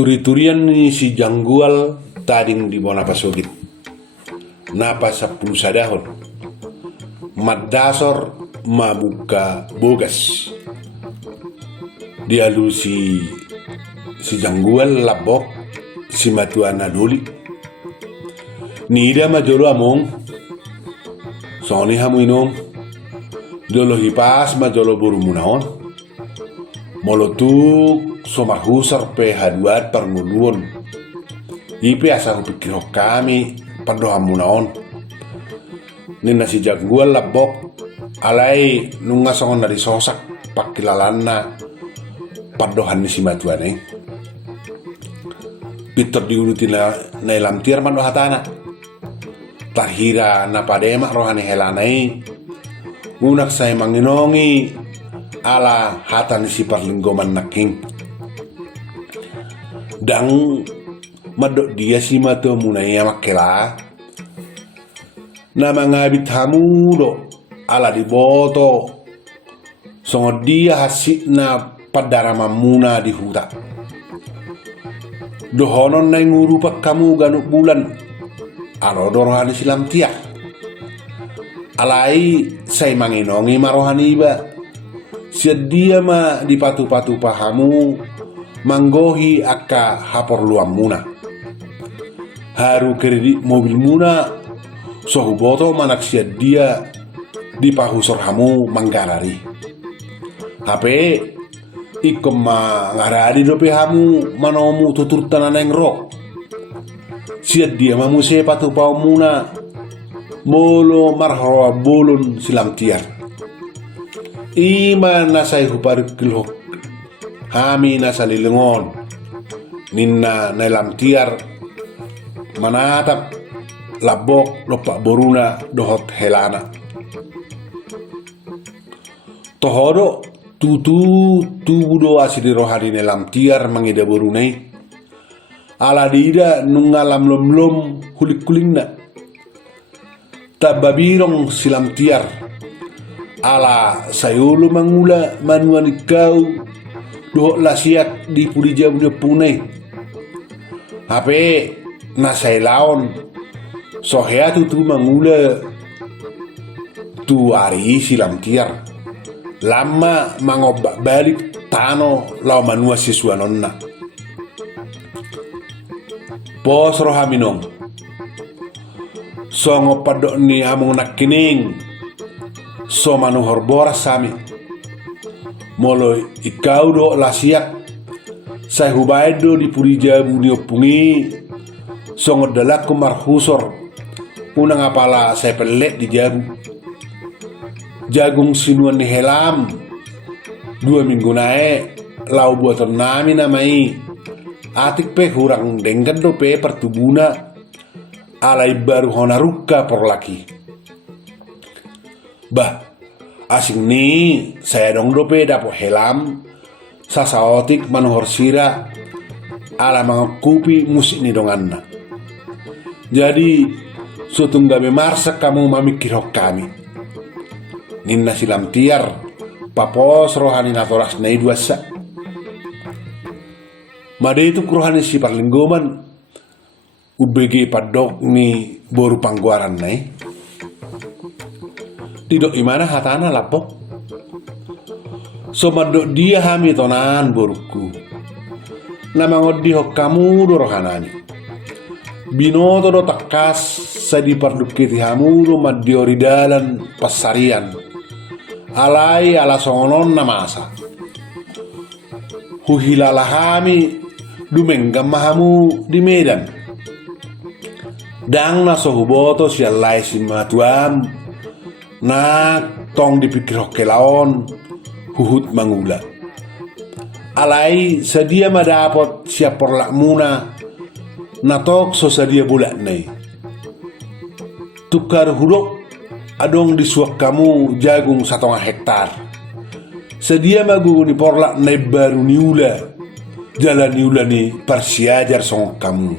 Turi-turian ni si Janggual tading di bona pasogit. Napa 10 sadahon. Madasor mabuka bogas. Dia lu si Janggual labok si matuana doli. Nida majolo among. Soni hamu inom. Dolo hipas majolo burumunaon. Molotuk somarhusar pe haduat parnguluon. Ipe asa hupikir kami pandoha munaon. Nina si Janggual labok alai nunga songon dari sosak pakilalana pandohan ni si matuane. Pitor diuruti na ilam tiar mando hatana. Tarhira na padema rohani helanai. Unak saya manginongi ala hatan si parlinggoman naking. Dang madok dia si mato munaya makela. Na mangabit hamudo ala di boto. Songo dia hasik na padarama muna di huta. Dohonon na ngurupak kamu ganuk bulan. Alo dorohani silam tiak. Alai say manginongi marohani iba. Sedia ma di patu-patu pahamu manggohi akka hapor luam muna. Haru kredit mobil muna sohu boto manak sedia di pahusor hamu manggarari. HP ikom ma ngaradi dope hamu manomu tutur tananeng rok. Sedia mamu sepatu pau muna molo marhawa bolon silam tiar. Ima nasay huparik kilhok hami nasa lilingon ninna nailam tiar manatap labok lopak boruna dohot helana. Tohodo tubudo asidi rohani nailam tiar mangida borunai ala dida nungalam lom hulik kulingna tababirong silam tiar ala sayolo mangula manuan ikau dohok lasiat di pulija buda punai. HP nasay laon sohea tu mangula tu ari silam tiar lama mangobak balik tano lau manua siswanonna. Pos rohaminong songo padok ni among nakining so manuhor boras sami molo ikau do lasiak saya hubaido di purija buni opungi songo dalaku marhusor unang apala saya pelek di jabu jagung sinuan ni helam 2 minggu nae lau buatan nami namai atik pe hurang dengkan do pe pertubuna alai baru honaruka por laki. Bah, asing ni saya dong dope dapo helam sasaotik manuhor sira ala mangakupi musik ni donganna. Jadi sutunggabe marsak kamu mamikir hok kami. Ninna silam tiar papos rohani natoras nai duasa. Made itu rohani si parlinggoman UBG padok ni boru pangguaran nai. Tidok imana hatana lapok. Somadok dia hami tonan boruku. Nama ngodi hok kamu dorohanani. Binoto do takas sadi pardukiti hamu do madiori dalan pasarian. Alai ala songonon namasa. Huhilala hami dumenggam mahamu di Medan. Dang na sohuboto si alai si matuam. Nak tong dipikir hoke laon huhut mangula. Alai sedia madapot siap porlak muna natok so sedia bulat nai. Tukar huruk adong disuak kamu jagung 1,5 hektar. Sedia magu ni porlak nai baru niula. Jalan niula ni persiajar song kamu.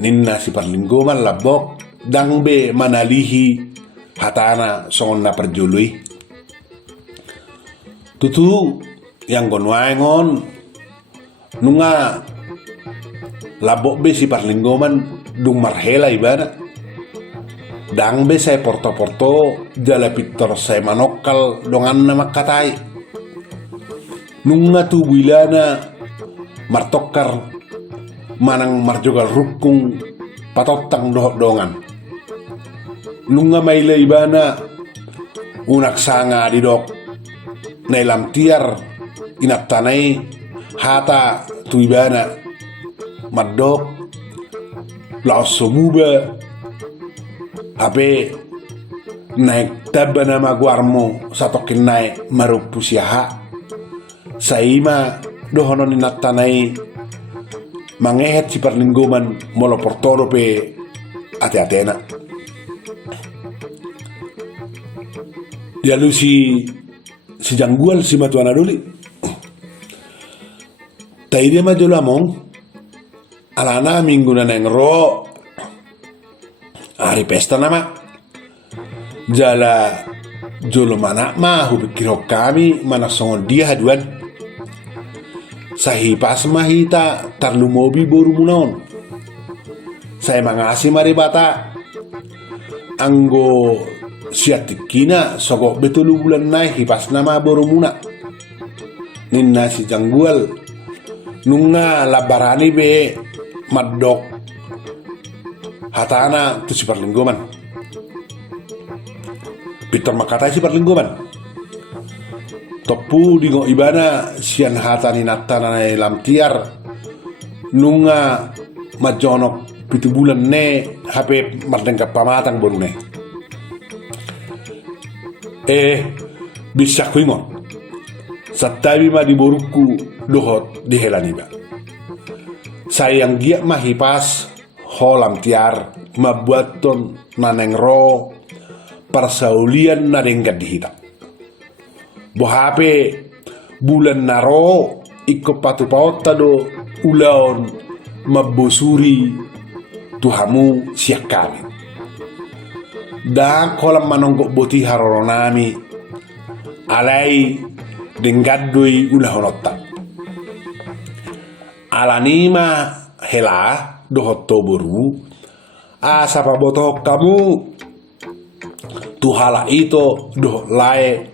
Ninna si parlinggoman labok dang be manalihi hatana songon na perjului. Tutu yang konwaengon nunga labok be si parlinggoman dung marhela ibana dang be saya porto-porto jala pitor saya manokal dongan nama katai nunga tu bilana martokar manang marjogal rukung patotang dohok dongan nunga maile ibana unak sanga didok nailam tiar inap tanai hata tu ibana madok laos somuba ape naik tabana maguarmo satokin naik marupu siaha saima dohonon inap tanai mangehet si parlinggoman molo portoro pe ate-atena lalu si janggual si matuana duli tai dia maju lamong alana minggu na nengro hari pesta nama jala jolo mana mah hubikiro kami mana songon dia haduan sahi pas mahita tarlu mobi boru munaon saya mangasi mari bata anggo siatikina sogok betul bulan naik hipas nama boru muna ninna si janggual nunga labarani be madok hatana tu si parlinggoman pitor makata si parlinggoman topu dingo ibana sian hatani natana lam tiar nunga majonok pitu bulan ne hape mardengka pamatang boru ne bisa kuingon satabi ma di boruku dohot di helani ba sayang gia mahipas holam tiar mabuaton naneng ro persaulian nadengkat dihita bohape bulan naro ikko patu paotta do ulaon mabosuri tuhamu siak kami dan kolam manonggok boti haroronami alai denggaddoi ulah honotta alanima hela dohotto boru asapa botok kamu tuhala itu doh lae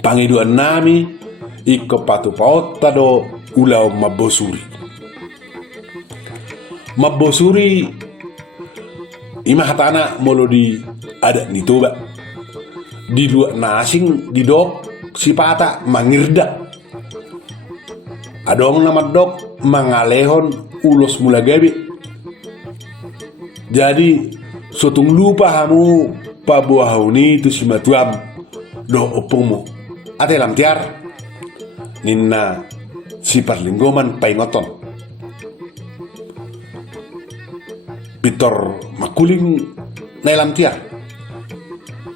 pangiduan nami ikko patu paotta do ulau mabosuri ima hatana molo di ada nitoba di luar nasing di dok si pata mangirda adong nama dok mangalehon ulos mula gabi jadi sotung lupa hamu pabuahuni tu si matuam do opungmu ate lam tiar ninna si parlinggoman paingoton pitor makuling na lam tiar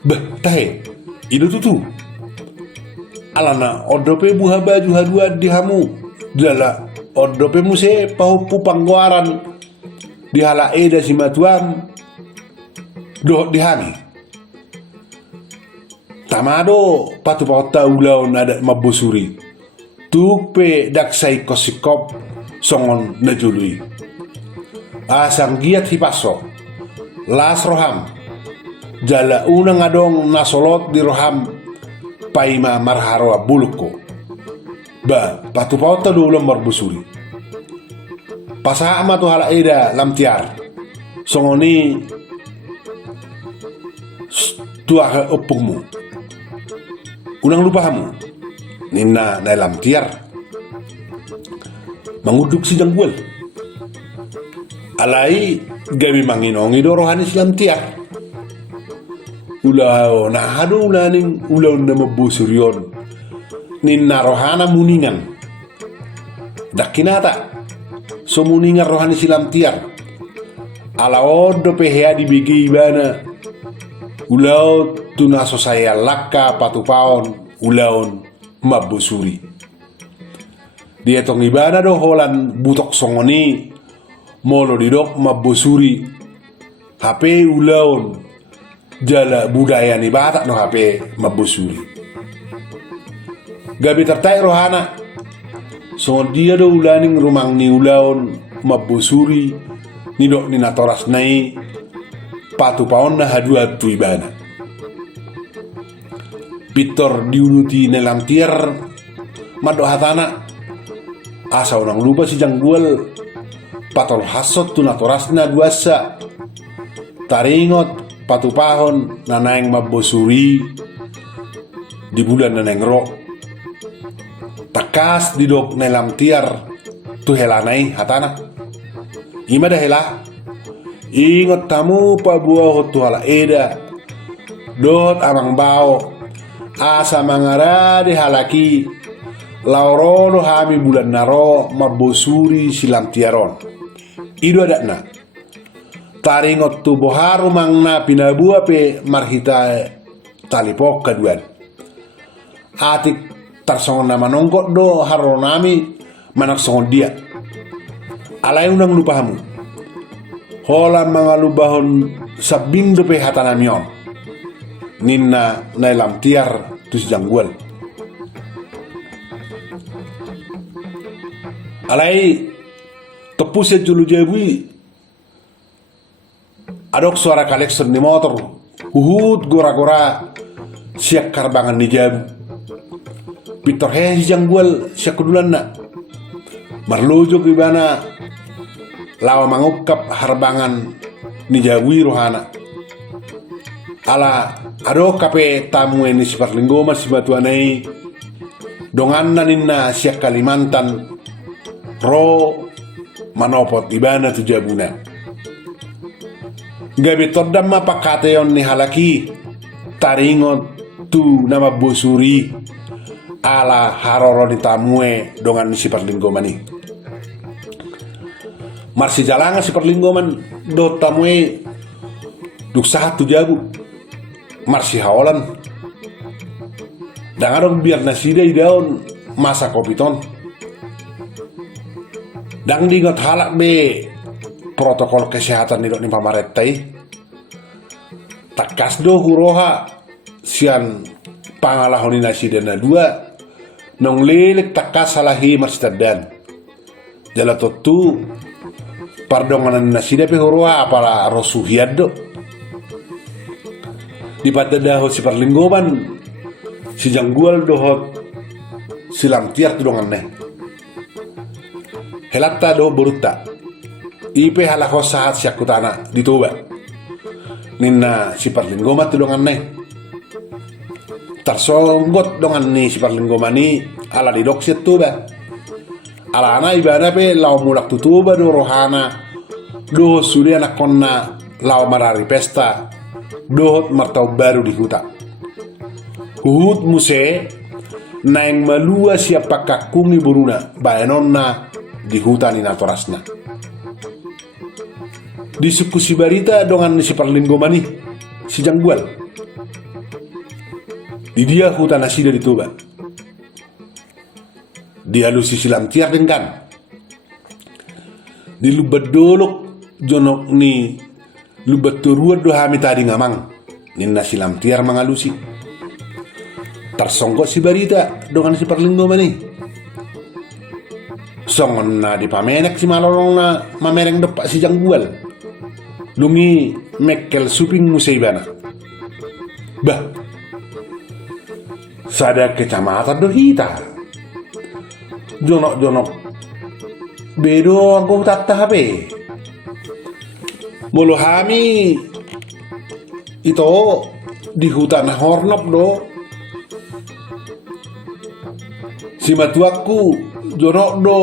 beh tahe idu tutu alana odope buha baju hadua di hamu dala odope muse pahupu pangguaran di hala eda si matuam do di hani tamado patu pauta ulau nada mabusuri tupe daksai kosikop songon najului asang giat hipaso las roham jala una ngadong nasolot di roham paima marharwa buluko ba patu pauta do ulam marbusuri pasama tu hala eda lam tiar songoni tuah opungmu unang lupa hamu ninna na lam tiar manguduk si janggual alai gabi manginongi do rohani si lam tiar ulau na hadu ulaning ulau na mabusurion ninna rohana muningan dakinata so muningan rohani si lam tiar ala odo pehea di bigi ibana ulau tunaso saya laka patupaon ulaon mabusuri dia tong ibana do holan butok songoni molo didok mabusuri HP ulaon jala budaya ni batak no HP mabusuri gabi tertai rohana So dia do ulaning rumang ni ulaon mabusuri ni dok ni natoras nai patu paon na hadua tu ibana. Pitor diuluti nelam tiar mado hatana asa orang lupa si janggual patol hasot tu natorasna duasa taringot patu pahon nanaeng mabosuri di bulan naneng ro takas didok nelam tiar tu helanai hatana ima dah hela ingot tamu pa buah tu hala eda dot amang bao asa mangara di halaki lauro hami bulan naro mabosuri silam tiaron ido adatna taringot tu boharu mangna pinabua pe marhita talipok kaduan atik tarsongon nama nongkot do haronami manak songon dia alai unang lupahamu hola mangalubahon sabing do pe hatanamion ninna nailam tiar tus janggual alai tepusnya julu jebui adok suara kolektor di motor huhut gora-gora siak karbangan di jabu pitor heh janggual siak kudulan na marlojo gimana lawa mangukap harbangan ni jabui rohana ala adok kape tamu ini si Parlinggo mas si batuanai dongan ninna siak Kalimantan ro manopot ibana tu jabuna gabi todam mapakateon ni halaki taringot tu nama bosuri ala haroro ni tamue dongan si Parlinggo mani marsi jalanga si Parlinggo man do tamue duk satu jabu marsi haolan dangarong biar nasida idaon masa kopiton dang dingot halak be protokol kesehatan nidok ni pamaretai takas do huroha sian pangalahoni nasidana dua nong lilik takas salahi marstadan jala totu pardonganan nasida pe huroha apala rosuhiad do di patadaho si Parlinggoman si janggual dohot silam tiar tu dongan neh helatta do boruta ipe halako saat syakutana ditoba ninna si Parlinggo mati dongan neh tarsonggot dongan ni si Parlinggo mani ala didok siat toba ala ana ibana pe lau mulak tutuba do rohana do suri anak konna lau marari pesta dohot martau baru di huta huhut muse naeng malua siapa kakungi buruna bayanonna di hutan inatorasna di suku si barita dongan si Parlinggo mani si janggual di dia hutan asida di Toba di halusi silam tiar dengkan di lubat dolok jonok ni lubat turuat do hami tadi ngamang ninna silam tiar mangalusi tarsongkot si barita dongan si Parlinggo mani songon na di pamenek si malorong na mamereng depak si janggual lungi mekel suping musaibana bah sada kecamatan do hita jonok bedo aku tata HP mulu hami itu di hutan hornop do si matuaku jonok do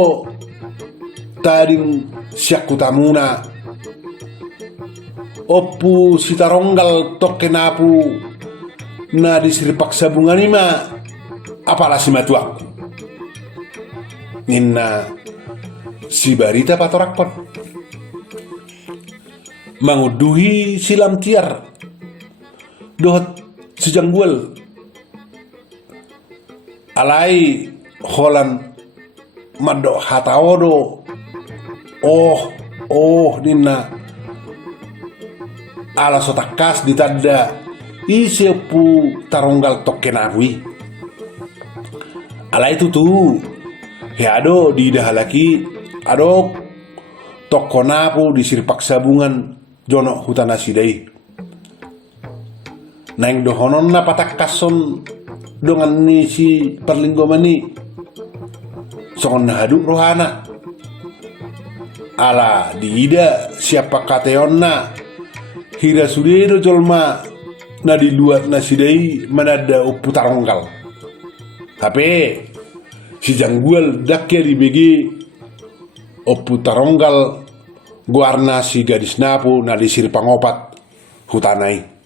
taring syaku tamuna opu sitaronggal tokenapu na disiripak sabungan ima apalah si matuaku ninna si barita patorakpon manguduhi silam tiar dohot si janggual alai holan madok hatawodo ninna ala sotakas ditanda isepu taronggal tokenabui ala itu tuh ado di dah laki ado toko napu di sirpak sabungan jono hutana sidai naing dohonon na patak kason dengan ni si perlinggo mani songon na haduk rohana ala diida siapa kateon na hira sudedo jolma na di luar na sidai manada upu taronggal tapi si janggual dakya di begi upu taronggal guarna si gadis napu na di sirpangopat hutanai